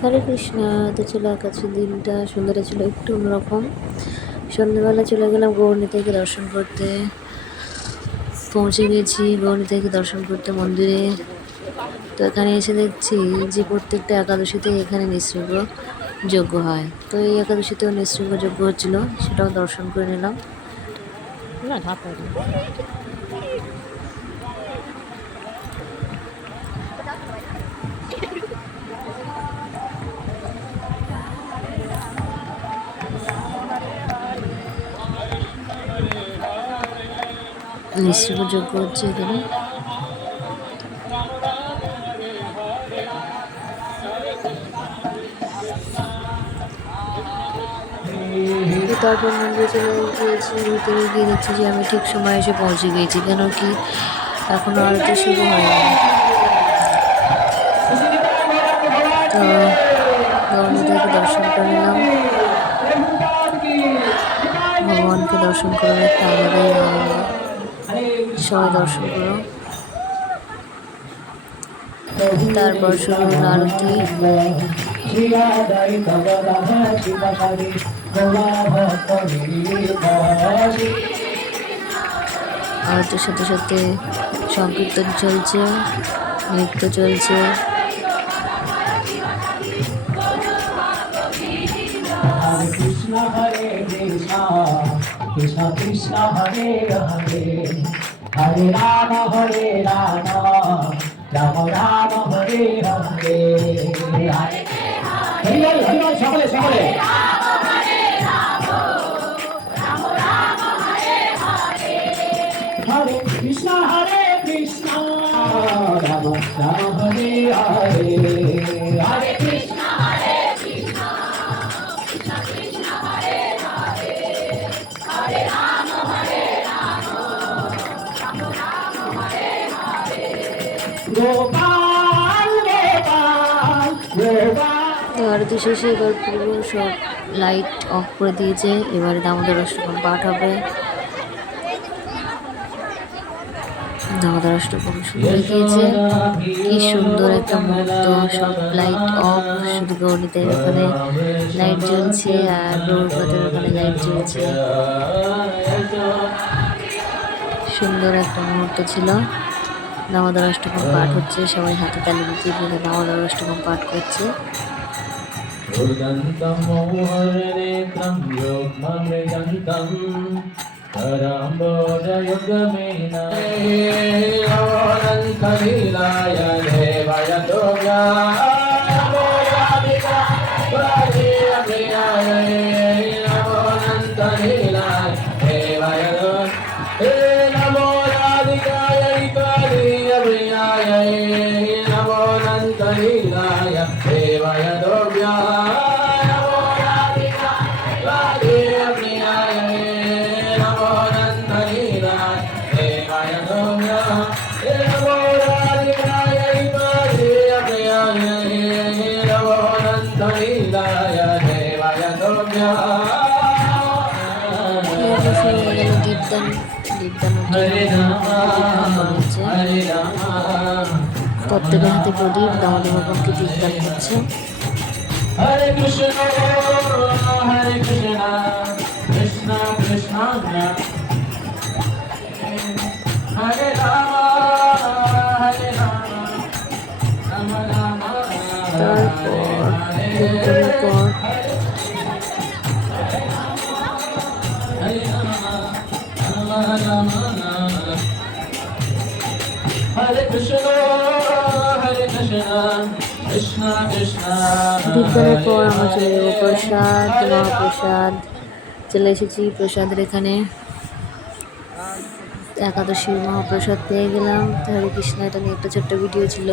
হরে কৃষ্ণ। তো চলো একাদশীর দিনটা সুন্দর ছিল, একটু অন্যরকম। সন্ধ্যেবেলা চলে গেলাম গৌরী থেকে দর্শন করতে। পৌঁছে গেছি গৌরী থেকে দর্শন করতে মন্দিরে। তো এখানে এসে দেখছি যে প্রত্যেকটা একাদশীতে এখানে নিঃশৃঙ্গ যজ্ঞ হয়। তো এই একাদশীতেও নিঃশৃঙ্গ যজ্ঞ হচ্ছিল, সেটাও দর্শন করে নিলাম। না ঢাক নিঃশৃঙ্গ যজ্ঞ হচ্ছে এখানে। তারপর মন্দিরে চলে গিয়েছি, ভিতরে গিয়ে দেখছি যে আমি ঠিক সময় এসে পৌঁছে গিয়েছি, কেন কি এখনো আরতি শুরু হয়নি। তো গৌরী থেকে দর্শন করে নিলাম। ভগবানকে দর্শন করার একটা আলাদাই আনন্দ, সবাই দর্শন করো। তারপর শুরু হলো আরতি। আরতির সাথে সাথে সংকীর্তন চলছে, নৃত্য চলছে। হরে কৃষ্ণ হরে কৃষ্ণ কৃষ্ণ কৃষ্ণ হরে হরে হরে রাম রাম রাম হরে হরে। সকলে সকলে হরে কৃষ্ণ রাম রাম হরে হরে হরে কৃষ্ণ আরতি শেষে এবার পুরো সব লাইট অফ করে দিয়েছে। এবারে দামোদর অষ্টকম পাঠ হবে। দামোদর অষ্টকম শুরু হয়ে গিয়েছে। কি সুন্দর একটা মুহূর্ত, সব লাইট অফ, শুধু গৌরীদের ওখানে লাইট জ্বলছে আর গৌরপদের ওখানে লাইট জ্বলছে। সুন্দর একটা মুহূর্ত ছিল। দামোদর অষ্টকম পাঠ হচ্ছে, সবাই হাতে তালি দিতে গিয়ে দামোদর অষ্টকম পাঠ করছে। প্রত্যেকের হাতে প্রদীপ, দামোদর ভগবানকে দীপদান করছে। হরে কৃষ্ণ কৃষ্ণ কৃষ্ণ হরে রাম রাম রাম। তারপর হরে কৃষ্ণ কৃষ্ণ কৃষ্ণ। দীপদানের পর আমরা চলে যাবো প্রসাদ, মহাপ্রসাদ। চলে এসেছি প্রসাদের এখানে, একাদশীর মহাপ্রসাদ পেয়ে গেলাম। হরে কৃষ্ণ। এটা নিয়ে একটা ছোট্ট ভিডিও ছিল।